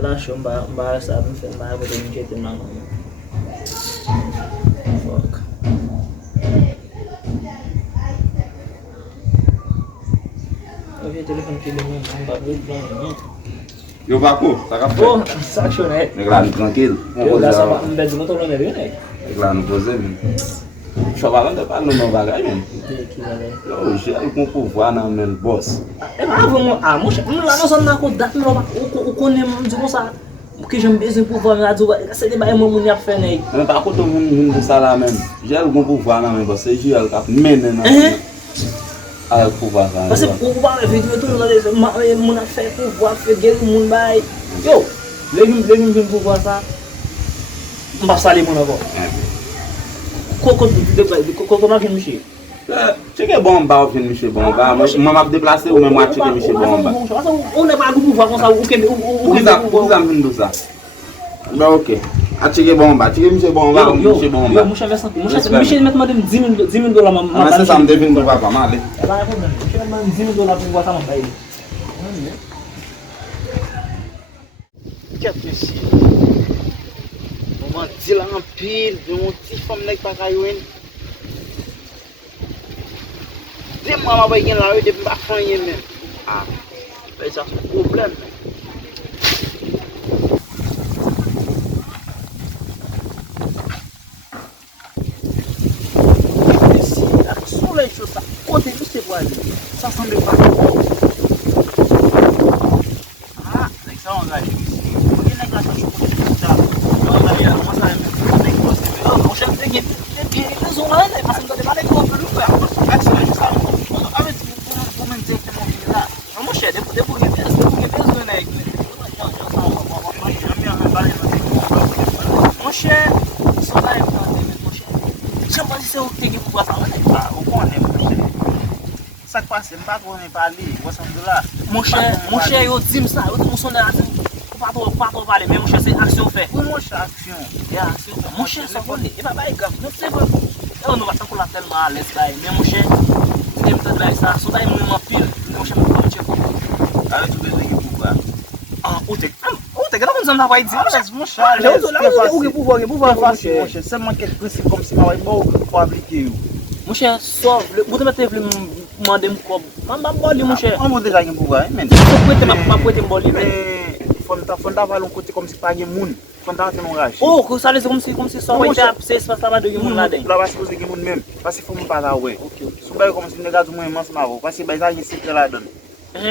relaxou, embaraçado, não fez mais, vou ter um jeito não. Fuck. Eu vi o telefone que ele não bagulho pra mim. E o Vacu, tá com a Porra, saco, né? É claro, tranquilo? Eu dá só um beijo muito longe, né? É claro, não pode ser. Chavalando para no meu bagagem mesmo. Eu gelo com o povo na meu boss. Vamos lá nós vamos na cuidar o conhecimento de você. Porque já me dizem por favor na zuba, essa de bairro uma mulher fenei. Não tá com todo mundo do sala mesmo. Gelo com o povo na meu boss, gelo com menina. Ah, o povo lá. Você o povo vai ver tudo lá desse, mulher fé povo, fegueiro mundo vai. Yo, leve por você. Passar ali mano agora. Coco não vem mexer. Cheguei bomba, eu vim mexer bomba, mas uma déplacer o mesmo acho que mexer bomba. O negócio do povo vai o que o que vindo usar. Mas ok. Cheguei bomba, cheguei mexer bomba, mexer bomba. Muxa mexer met madem $10,000 mas você sabe devendo do papa mal. Ela é problema. Mexer mais $10,000 para botar uma baile. Que é isso? Uma tila en pile, de mon petit femme nek pa kayouen. De mama bay gen la rue de mba fanyen men. Ah, ben ça c'est problème men. Ici, la soleil sur ça, côté de ces voies, ça semble pas. Ah, c'est ça on a ici. On est là ça ça. Mon cher, c'est bien. Eles vão lá, né? Passando de bala e vão para o lugar. Vamos chegar, depois que pensa, né? Mon cher, só vai mon cher. Chama de seu tem que passar lá, né? O conne, mon cher. Ça passe, pas qu'on est pas ali, você não lá. Mon cher, eu dis ça, eu tô sonhando assim. Pas trop parler, mais mon cher, c'est action fait. Oui, mon cher, action. Mon cher, ça va aller. Il va pas grave. Non, c'est vrai. On ne va pas couler tellement à l'aise, mais mon cher, c'est une chose ça. Soit il me pile, mon cher, me comme tu es. Avec tout besoin de pouvoir. Ah, où t'es là, on s'en va dire. Mon cher, où pouvoir facile, mon cher. Seulement quelques principes comme si moi, pour appliquer. Mon cher, sauve. Vous devez me demander mon cher. On va déjà pouvoir, mais. Ma poète m'emboli, Fonda va côté comme si pas de monde. Fonda c'est mon rage. Oh, ça laisse comme si ça ouais c'est pas ça de monde là dedans. Là va se poser que monde même parce qu'il faut me pas là ouais. OK. Si bah comme si négat moins immense là parce que bah ça c'est secret là dedans.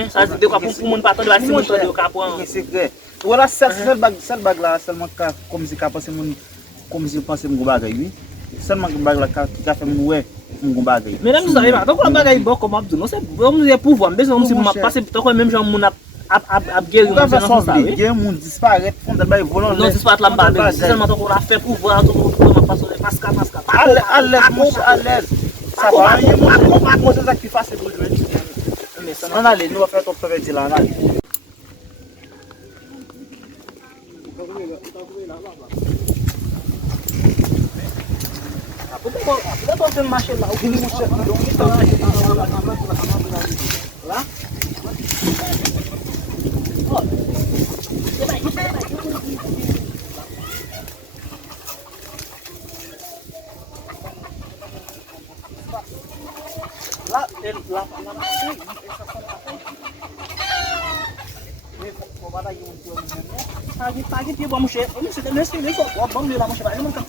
Ça c'est de quoi pour monde pas attendre si monde de cap pour secret. Voilà cette bague là seulement comme si cap penser monde comme si penser mon bagage oui. Seulement bague là qui a fait mon ouais mon bagage. Mais là nous arrive donc la bagage bon comme Abdou non c'est comme c'est pouvoir mais on se passer tant même genre mon a guerre on fait ça oui guerre monde disparaît fond de bail volant non disparaît là bas seulement on a fait pouvoir tout passer pascal à l'aise ça va rien moi c'est ça qui fasse le mais ça on allez nous va faire ton frère dire là on allez pourquoi on marcher là là Pagi dia buat musik, ini sudah nasi ni kok, bom dia lah musik, ini macam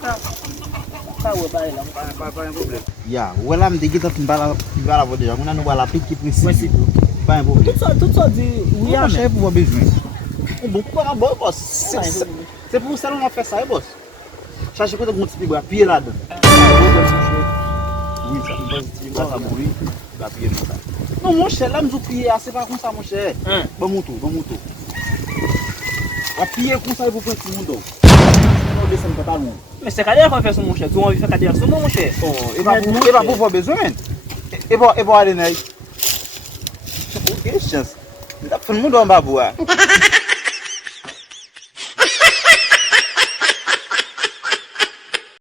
tahu baik lah, apa yang problem? Ya, wala mdigi ta timbala vode já, muna no wala pique princípio. Vai bom. Tudo só de Ya, chefe pour besoin. Bom para bom, boss. C'est pour ça on a fait ça, boss. Cherche quoi de monte pique à pied là dedans. Oui, ça me passe petit là mourir, à pied ça. Non, mon cher, là, nous pieds, c'est pas comme ça, mon cher. Bon moto. À pied comme ça, il faut prendre tout le monde. On descend pas loin. Mais c'est carrière qu'on fait ça, mon cher. Tu as envie de faire carrière sur mon cher. Oh, et va pour besoin. Et va aller naï. Ok, chance. Tout le monde en bas boire.